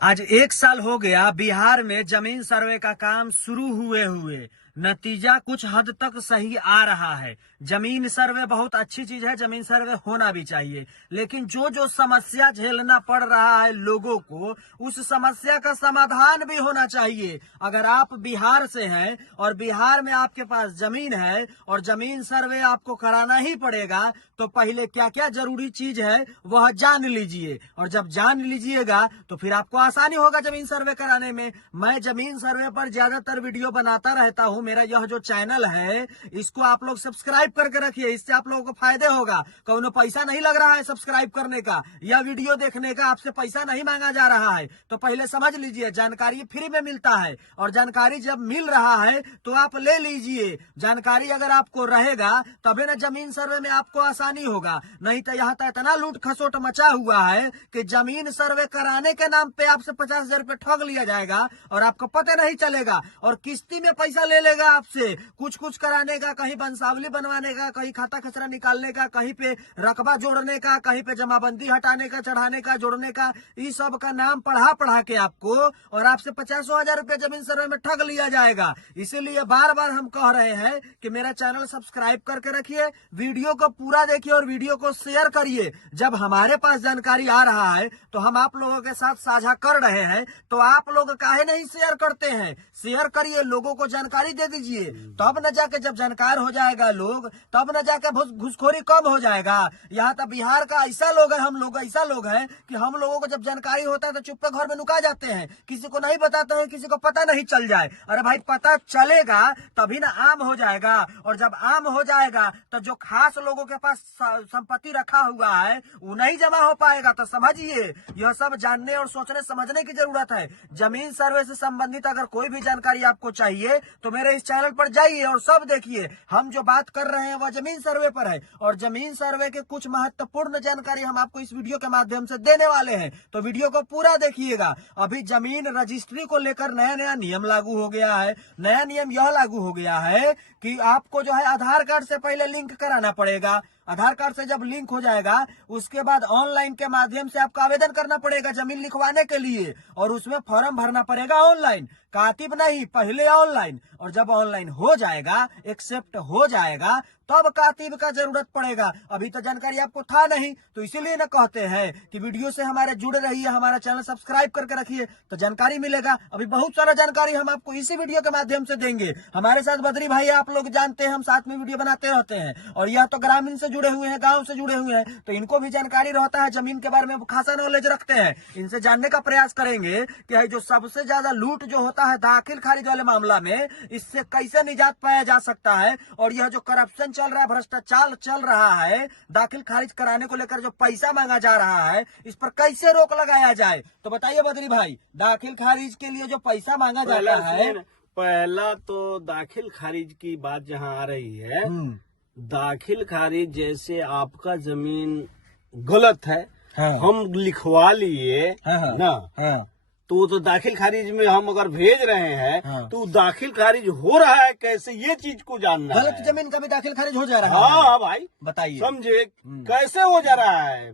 आज 1 साल हो गया बिहार में जमीन सर्वे का काम शुरू हुए नतीजा कुछ हद तक सही आ रहा है। जमीन सर्वे बहुत अच्छी चीज है, जमीन सर्वे होना भी चाहिए, लेकिन जो जो समस्या झेलना पड़ रहा है लोगों को, उस समस्या का समाधान भी होना चाहिए। अगर आप बिहार से हैं और बिहार में आपके पास जमीन है और जमीन सर्वे आपको कराना ही पड़ेगा, तो पहले क्या क्या जरूरी चीज है वह जान लीजिए, और जब जान लीजिएगा तो फिर आपको आसानी होगा जमीन सर्वे कराने में। मैं जमीन सर्वे पर ज्यादातर वीडियो बनाता रहता हूं। मेरा यह जो चैनल है इसको आप लोग सब्सक्राइब करके रखिए, इससे आप लोगों को फायदे होगा। कौनो पैसा नहीं लग रहा है सब्सक्राइब करने का या वीडियो देखने का, आपसे पैसा नहीं मांगा जा रहा है। तो पहले समझ लीजिए, जानकारी फ्री में मिलता है, और जानकारी जब मिल रहा है तो आप ले लीजिए। जानकारी अगर आपको रहेगा तभी ना जमीन सर्वे में आपको आसानी होगा, नहीं तो यहाँ तक इतना लूट खसोट मचा हुआ है कि जमीन सर्वे कराने के नाम पे आपसे 50,000 रुपए ठग लिया जाएगा और आपको पता नहीं चलेगा, और किस्ती में पैसा ले लेगा आपसे कुछ कुछ कराने का, कहीं वंशावली बनवाने का, कहीं खाता खसरा निकालने का, कहीं पे रकबा जोड़ने का, कहीं पे जमाबंदी हटाने का, चढ़ाने का, जोड़ने का, इस सब का नाम पढ़ा पढ़ा के आपको और आपसे 50,000 रुपए जमीन सर्वे में ठग लिया जाएगा। इसीलिए बार बार हम कह रहे हैं कि मेरा चैनल सब्सक्राइब करके रखिए, वीडियो को पूरा देखिए और वीडियो को शेयर करिए। जब हमारे पास जानकारी आ रहा है तो हम आप लोगों के साथ साझा कर रहे हैं, तो आप लोग काहे नहीं शेयर करते हैं? शेयर करिए, लोगों को जानकारी दे दीजिए, तब न जाके जब जानकार हो जाएगा लोग, तब न जाके घुसखोरी कम हो जाएगा। यहाँ तक बिहार का ऐसा लोग है, हम लोग ऐसा लोग हैं कि हम लोगों को जब जानकारी होता है तो चुप्पे घर में नुका जाते हैं, किसी को नहीं बताते हैं, किसी को पता नहीं चल जाए। अरे भाई, पता चलेगा तभी ना आम हो जाएगा, और जब आम हो जाएगा तो जो खास लोगों के पास संपत्ति रखा हुआ है वो नहीं जमा हो पाएगा। तो समझिए, यह सब जानने और सोचने समझने की जरूरत है। जमीन सर्वे से संबंधित अगर कोई भी जानकारी आपको चाहिए तो मेरे इस चैनल पर जाइए और सब देखिए। हम जो बात कर रहे हैं वह जमीन सर्वे पर है, और जमीन सर्वे के कुछ महत्वपूर्ण जानकारी हम आपको इस वीडियो के माध्यम से देने वाले हैं, तो वीडियो को पूरा देखिएगा। अभी जमीन रजिस्ट्री को लेकर नया नया नियम लागू हो गया है। नया नियम यह लागू हो गया है कि आपको जो है आधार कार्ड से पहले लिंक कराना पड़ेगा। आधार कार्ड से जब लिंक हो जाएगा उसके बाद ऑनलाइन के माध्यम से आपको आवेदन करना पड़ेगा जमीन लिखवाने के लिए, और उसमें फॉर्म भरना पड़ेगा ऑनलाइन, कातिब नहीं, पहले ऑनलाइन। और जब ऑनलाइन हो जाएगा, एक्सेप्ट हो जाएगा, तब कातिब का जरूरत पड़ेगा। अभी तो जानकारी आपको था नहीं, तो इसीलिए ना कहते हैं कि वीडियो से हमारे जुड़े रहिए, हमारा चैनल सब्सक्राइब करके रखिए तो जानकारी मिलेगा। अभी बहुत सारा जानकारी हम आपको इसी वीडियो के माध्यम से देंगे। हमारे साथ बद्री भाई, आप लोग जानते हैं, हम साथ में वीडियो बनाते रहते हैं, और यह तो ग्रामीण से जुड़े हुए हैं, गाँव से जुड़े हुए हैं, तो इनको भी जानकारी रहता है, जमीन के बारे में खासा नॉलेज रखते हैं। इनसे जानने का प्रयास करेंगे कि जो सबसे ज्यादा लूट जो होता है दाखिल खारिज वाले मामला में, इससे कैसे निजात पाया जा सकता है, और यह जो करप्शन चल रहा है, भ्रष्टाचार चल रहा है, दाखिल खारिज कराने को लेकर जो पैसा मांगा जा रहा है, इस पर कैसे रोक लगाया जाए। तो बताइए बद्री भाई, दाखिल खारिज के लिए जो पैसा मांगा जाता है, पहला तो दाखिल खारिज की बात जहाँ आ रही है, दाखिल खारिज जैसे आपका जमीन गलत है, हाँ, हम लिखवा लिए, हाँ, ना, हाँ, तो दाखिल खारिज में हम अगर भेज रहे हैं, हाँ, तो दाखिल खारिज हो रहा है कैसे, ये चीज को जानना गलत है। जमीन का भी दाखिल खारिज हो जा रहा है। हाँ भाई, बताइए, समझे कैसे हो जा रहा है।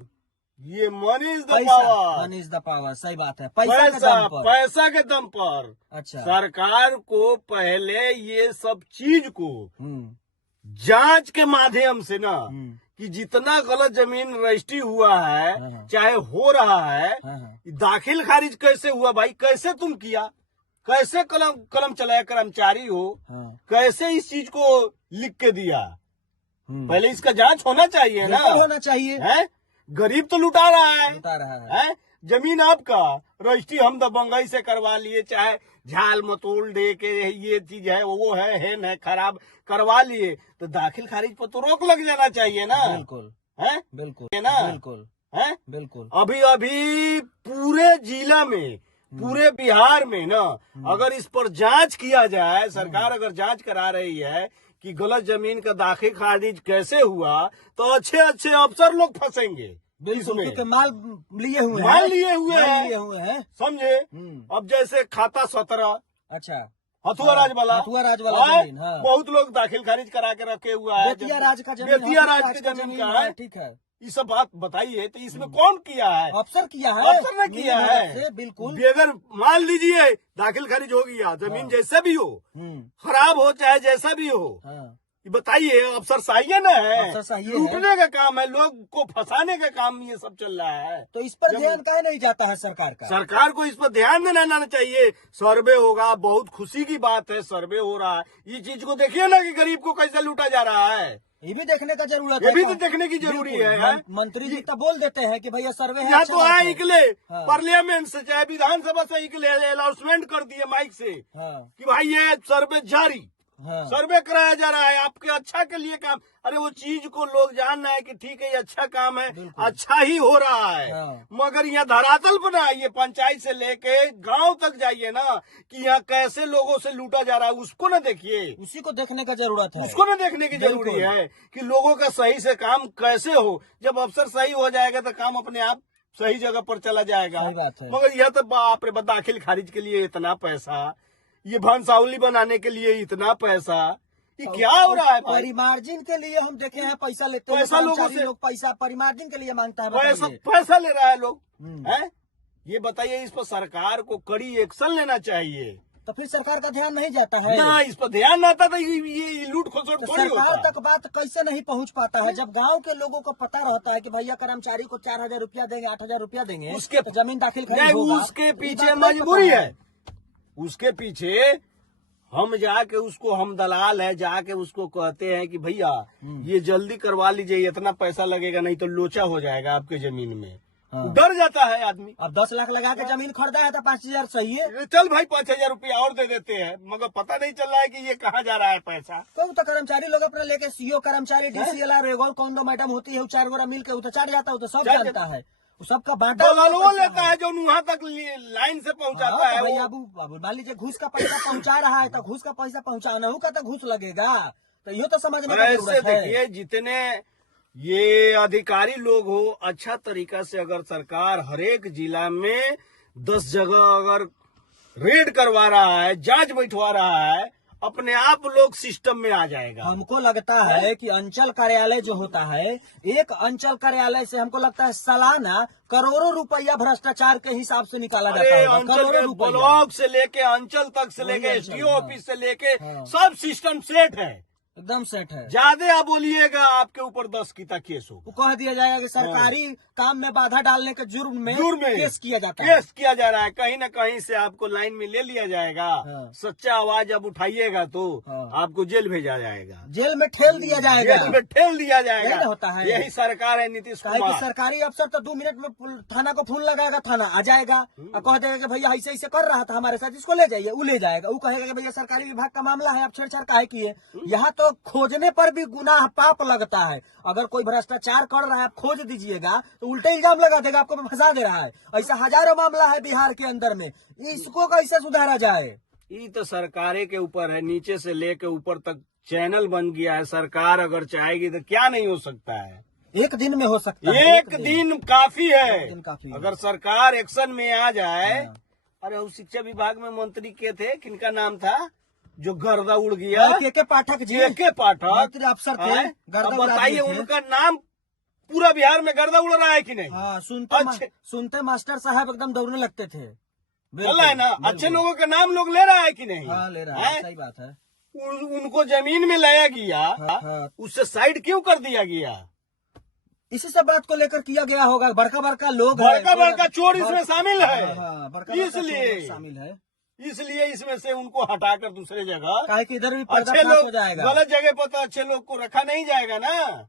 ये money is the power, money is the power, सही बात है। पैसा के दम पर। अच्छा, सरकार को पहले ये सब चीज को जांच के माध्यम से ना, कि जितना गलत जमीन रजिस्ट्री हुआ है, चाहे हो रहा है, दाखिल खारिज कैसे हुआ भाई, कैसे तुम किया, कैसे कलम चलाया, कर्मचारी हो, कैसे इस चीज को लिख के दिया, पहले इसका जांच होना चाहिए ना, होना चाहिए है। गरीब तो लुटा रहा है, है? जमीन आपका रजिस्ट्री हम दबंगई से करवा लिए, चाहे झाल मतोल दे के ये चीज है, वो है खराब करवा लिए, तो दाखिल खारिज पर तो रोक लग जाना चाहिए ना। बिल्कुल है, बिल्कुल ना, बिल्कुल है, बिल्कुल। अभी पूरे जिला में, पूरे बिहार में ना, अगर इस पर जांच किया जाए, सरकार अगर जांच करा रही है कि गलत जमीन का दाखिल खारिज कैसे हुआ, तो अच्छे अच्छे अफसर लोग फंसेंगे बिल्कुल, माल लिए हुए हैं, समझे। अब जैसे खाता 17, अच्छा, हथुआ राज वाला जमीन, हाँ, बहुत लोग दाखिल खारिज करा के रखे हुआ है, बेतिया राज का जमीन का है, ठीक है, ये सब बात बताइए, तो इसमें कौन किया है? अफसर किया है, अफसर ने किया है। बिल्कुल। अगर मान लीजिए दाखिल खारिज हो गया, जमीन जैसा भी हो, खराब हो चाहे जैसा भी हो, ये बताइए अफसर सही है ना? है अफसर सही है। लूटने का काम है, लोग को फंसाने का काम ये सब चल रहा है। तो इस पर ध्यान काहे नहीं जाता है सरकार का? सरकार को इस पर ध्यान देना चाहिए। सर्वे होगा, बहुत खुशी की बात है, सर्वे हो रहा है। ये चीज को देखिए ना कि गरीब को कैसे लूटा जा रहा है, ये भी देखने का जरूरत ये है। भी तो देखने की जरूरी है। मंत्री जी तो बोल देते हैं कि भैया सर्वे है, या अच्छा तो बात आए है। निकले हाँ। पार्लियामेंट से चाहे विधानसभा से निकले, अनाउंसमेंट कर दिए माइक से हाँ, कि भाई ये सर्वे जारी, हाँ। सर्वे कराया जा रहा है, आपके अच्छा के लिए काम। अरे वो चीज को लोग जान रहे हैं कि ठीक है ये अच्छा काम है, बिल्कुल। अच्छा ही हो रहा है। हाँ। मगर यहाँ धरातल पर ना, ये पंचायत से लेके गांव तक जाइए ना कि यहाँ कैसे लोगों से लूटा जा रहा है, उसको ना देखिए, उसी को देखने का जरूरत है। उसको ना देखने की जरूरी बिल्कुल। है कि लोगों का सही से काम कैसे हो। जब अफसर सही हो जाएगा तो काम अपने आप सही जगह पर चला जाएगा। सही बात है। मगर यह तो बाप रे, दाखिल खारिज के लिए इतना पैसा, ये भंसावली बनाने के लिए इतना पैसा, ये क्या हो रहा है भाई? परिमार्जिन के लिए हम देखे हैं पैसा लेते हैं, पैसा लोगों कर्मचारी से- लोग पैसा परिमार्जिन के लिए मांगता है। पैसा बताइए। पैसा ले रहा है लोग, हम्म। हैं? ये बताइए, इस पर सरकार को कड़ी एक्शन लेना चाहिए तो फिर सरकार का ध्यान नहीं जाता है ना। इस पर ध्यान आता तो ये लूट खसोट तो थोड़ी सरकार होता। तक बात कैसे नहीं पहुंच पाता है, जब गांव के लोगों को पता रहता है कि भैया कर्मचारी को 4,000 रुपया देंगे, 8,000 रुपया देंगे, उसके तो जमीन दाखिल नहीं, खारिज होगा। उसके ये पीछे बात नहीं मजबूरी पता है, उसके पीछे हम जाके उसको, हम दलाल है, जाके उसको कहते हैं कि भैया ये जल्दी करवा लीजिए, इतना पैसा लगेगा, नहीं तो लोचा हो जाएगा आपके जमीन में। हाँ। डर जाता है आदमी। अब 10 लाख लगा के जमीन खरीदा है तो 5,000 सही है। चल भाई 5,000 रुपया और दे देते हैं, मगर पता नहीं चल रहा है कि ये कहाँ जा रहा है पैसा। तो कर्मचारी लोग अपने लेके सीओ कर्मचारी DCLR रेगोल कौन दो मैडम होती है, वो 4 गोरा मिल के वो तो चाट जाता है, वो तो सब चाट जानता है, वो सबका बांटा दलाल हुआ लेता पैसा है जो वहाँ तक लाइन से पहुँचाता हाँ, है तो भैया वो। अब मान लीजिए घूस का पैसा पहुंचा रहा है तो घूस का पैसा पहुंचाना का तो घूस लगेगा, तो ये तो समझने का ऐसे जरूरत है। देखिए, जितने ये अधिकारी लोग हो, अच्छा तरीका से अगर सरकार हर एक जिला में 10 जगह अगर रेड करवा रहा है, जांच बैठवा रहा है, अपने आप लोग सिस्टम में आ जाएगा। हमको लगता है कि अंचल कार्यालय जो होता है, एक अंचल कार्यालय से हमको लगता है सालाना करोड़ों रुपया भ्रष्टाचार के हिसाब से निकाला अरे जाता होगा। अंचल के करोड़ों रुपया। ब्लॉक से लेके अंचल तक से वही लेके अंचल, SDO हाँ। ऑफिस से लेके हाँ। सब सिस्टम सेट है। एकदम सेट है। ज्यादा आप बोलिएगा आपके ऊपर 10 की केस होगा। वो कह दिया जाएगा कि सरकारी काम में बाधा डालने के जुर्म में केस किया जाता है। केस किया जा रहा है, कहीं न कहीं से आपको लाइन में ले लिया जाएगा। हाँ। सच्चा आवाज अब उठाइएगा तो हाँ। आपको जेल भेजा जाएगा, जेल में ठेल दिया जाएगा। जेल में ठेल दिया यही जाएगा। ना होता है। यही सरकार है नीतीश काहे कि कुमार। सरकारी अफसर तो 2 मिनट में थाना को फोन लगाएगा, थाना आ जाएगा और कह देगा कि भैया ऐसे ऐसे कर रहा था हमारे साथ, इसको ले जाइए, वो ले जाएगा। वो कहेगा कि भैया सरकारी विभाग का मामला है, आप छेड़छाड़ काहे किए। यहाँ तो खोजने पर भी गुनाह पाप लगता है। अगर कोई भ्रष्टाचार कर रहा है, आप खोज दीजिएगा तो उल्टे इल्जाम लगा देगा, आपको फंसा दे रहा है। ऐसा हजारों मामला है बिहार के अंदर में, इसको कैसे सुधारा जाए। ये तो सरकारे के ऊपर है, नीचे से लेके ऊपर तक चैनल बन गया है। सरकार अगर चाहेगी तो क्या नहीं हो सकता है। एक दिन में हो सकता है। एक दिन काफी है। एक दिन काफी है। अगर सरकार एक्शन में आ जाए। हाँ। अरे वो शिक्षा विभाग में मंत्री के थे, किनका नाम था जो गर्दा उड़ गया? के पाठक जी, के पाठक मंत्री अफसर थे, हैं? गर्दा अब उड़ा बताइए दिए थे। उनका नाम पूरा बिहार में गर्दा उड़ रहा है कि नहीं? हाँ, अच्छे- सुनते मास्टर साहब एकदम दौड़ने लगते थे। बोला है ना, बिल्कुल। अच्छे लोगों का नाम लोग ले रहा है कि नहीं? हाँ, ले रहा है, हैं? सही बात है। उनको जमीन में लाया गया, हाँ। उससे साइड क्यों कर दिया गया? इसी सब बात को लेकर किया गया होगा। बड़का बड़का लोग है, बड़का बड़का चोर इसमें शामिल है। हाँ, बड़का बड़का इसलिए चोर शामिल है। इसलिए इसमें से उनको हटाकर दूसरे जगह काहे कि इधर भी अच्छे पर्दाफाश लोग, हो जाएगा, गलत जगह पर तो अच्छे लोग को रखा नहीं जाएगा ना।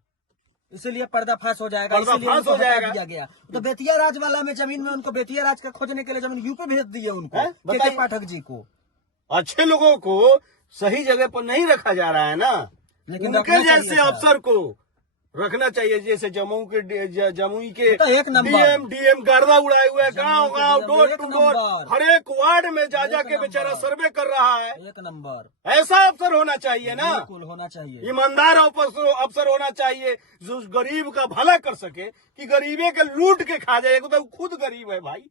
इसीलिए पर्दाफाश हो जाएगा, पर्दाफाश इसीलिए उनको हो हटा जाएगा। दिया गया। तो बेतिया राज वाला में जमीन में उनको बेतिया राज का खोजने के लिए जमीन यूपी भेज दिए उनको, हैं? के बताइए। पाठक जी को। अच्छे लोगों को सही जगह पर नहीं रखा जा रहा है ना। लेकिन उनके रखना चाहिए जैसे था। अफसर को रखना चाहिए, जैसे जमुई के तो एक नंबर। डीएम गर्दा उड़ाए हुए गांव गांव DM डोर एक टू डोर नंबर। हर एक वार्ड में जा एक के बेचारा नंबर। सर्वे कर रहा है। एक नंबर, ऐसा अफसर होना चाहिए ना, बिल्कुल होना चाहिए। ईमानदार अफसर होना चाहिए जो गरीब का भला कर सके, कि गरीबे के लूट के खा जाए। तो खुद गरीब है भाई,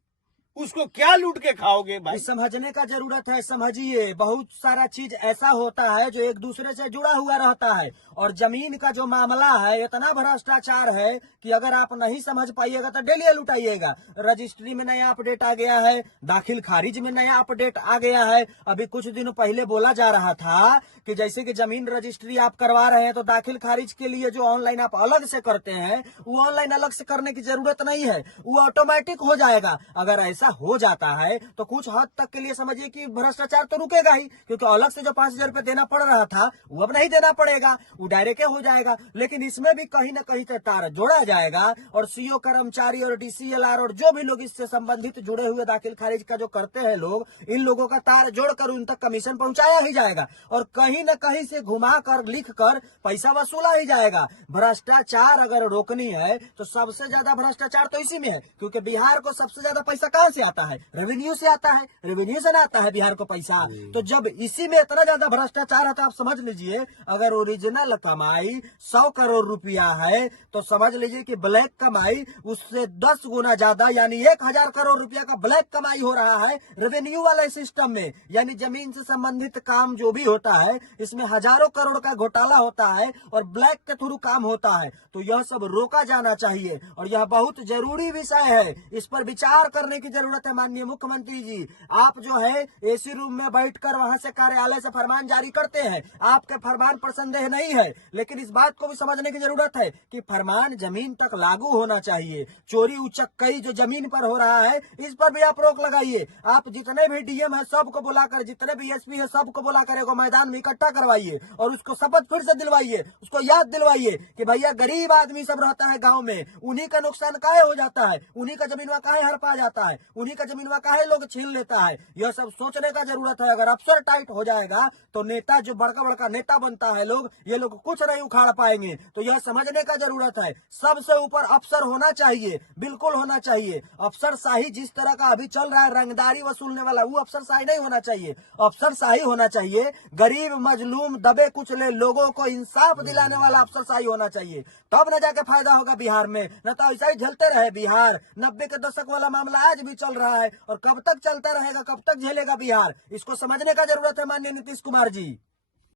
उसको क्या लूट के खाओगे भाई? समझने का जरूरत है, समझिए। बहुत सारा चीज ऐसा होता है जो एक दूसरे से जुड़ा हुआ रहता है, और जमीन का जो मामला है इतना भ्रष्टाचार है कि अगर आप नहीं समझ पाइएगा तो डेली लुटाइएगा। रजिस्ट्री में नया अपडेट आ गया है, दाखिल खारिज में नया अपडेट आ गया है। अभी कुछ दिनों पहले बोला जा रहा था कि जैसे कि जमीन रजिस्ट्री आप करवा रहे हैं तो दाखिल खारिज के लिए जो ऑनलाइन आप अलग से करते हैं वो ऑनलाइन अलग से करने की जरूरत नहीं है, वो ऑटोमेटिक हो जाएगा। अगर ऐसा हो जाता है तो कुछ हद तक के लिए समझिए कि भ्रष्टाचार तो रुकेगा ही, क्योंकि अलग से जो 5,000 रुपए देना पड़ रहा था वो अब नहीं देना पड़ेगा, वो डायरेक्ट हो जाएगा। लेकिन इसमें भी कहीं ना कहीं से तार जोड़ा जाएगा, और सीओ कर्मचारी और डीसीएलआर और जो भी लोग इससे संबंधित जुड़े हुए दाखिल खारिज का जो करते हैं लोग, इन लोगों का तार जोड़कर उन तक कमीशन पहुंचाया ही जाएगा, और कहीं न कहीं से घुमा कर लिख कर पैसा वसूला ही जाएगा। भ्रष्टाचार अगर रोकनी है तो सबसे ज्यादा भ्रष्टाचार तो इसी में है, क्योंकि बिहार को सबसे ज्यादा पैसा कहां से आता है? रेवेन्यू से आता है, रेवेन्यू से ना आता है बिहार को पैसा। तो जब इसी में इतना ज्यादा भ्रष्टाचार है तो आप समझ लीजिए, अगर ओरिजिनल कमाई 100 करोड़ रुपया है तो समझ लीजिए कि ब्लैक कमाई उससे 10 गुना ज्यादा, यानी 1,000 करोड़ रुपया का ब्लैक कमाई हो रहा है रेवेन्यू वाले सिस्टम में। यानी जमीन से संबंधित काम जो भी होता है इसमें हजारों करोड़ का घोटाला होता है और ब्लैक के थ्रू काम होता है। तो यह सब रोका जाना चाहिए, और यह बहुत जरूरी विषय है, इस पर विचार करने की जरूरत है। माननीय मुख्यमंत्री जी, आप जो है एसी रूम में बैठकर वहां से कार्यालय से फरमान जारी करते हैं, आपके फरमान पर संदेह नहीं है, लेकिन इस बात को भी समझने की जरूरत है कि फरमान जमीन तक लागू होना चाहिए। चोरी उचक्कई जो जमीन पर हो रहा है इस पर भी आप रोक लगाइए। आप जितने भी डीएम है सबको बुलाकर, जितने भी एसपी है सबको बुलाकर एक मैदान में इकट्ठा करवाइए और उसको शपथ फिर से दिलवाइए, उसको याद दिलवाइए कि भैया गरीब आदमी सब रहता है गांव में, उन्हीं का नुकसान काहे हो जाता है, उन्हीं का जमीनवा काहे हड़पा जाता है, उन्हीं का जमीनवा काहे लोग छीन लेता है। यह सब सोचने का जरूरत है। अगर अफसर टाइट हो जाएगा तो नेता जो बड़का बड़का नेता बनता है लोग, ये लोग कुछ नहीं उखाड़ पाएंगे। तो यह समझने का जरूरत है, सबसे ऊपर अफसर होना चाहिए, बिल्कुल होना चाहिए। अफसरशाही जिस तरह का अभी चल रहा है, रंगदारी वसूलने वाला, वो अफसरशाही नहीं होना चाहिए। अफसरशाही होना चाहिए गरीब मजलूम दबे कुचले लोगों को इंसाफ दिलाने वाला अफसरशाही होना चाहिए, तब न जाके फायदा होगा बिहार में। न तो ऐसा ही झेलते रहे बिहार। 90 के दशक वाला मामला आज भी चल रहा है, और कब तक चलता रहेगा, कब तक झेलेगा बिहार, इसको समझने का जरूरत है माननीय नीतीश कुमार जी।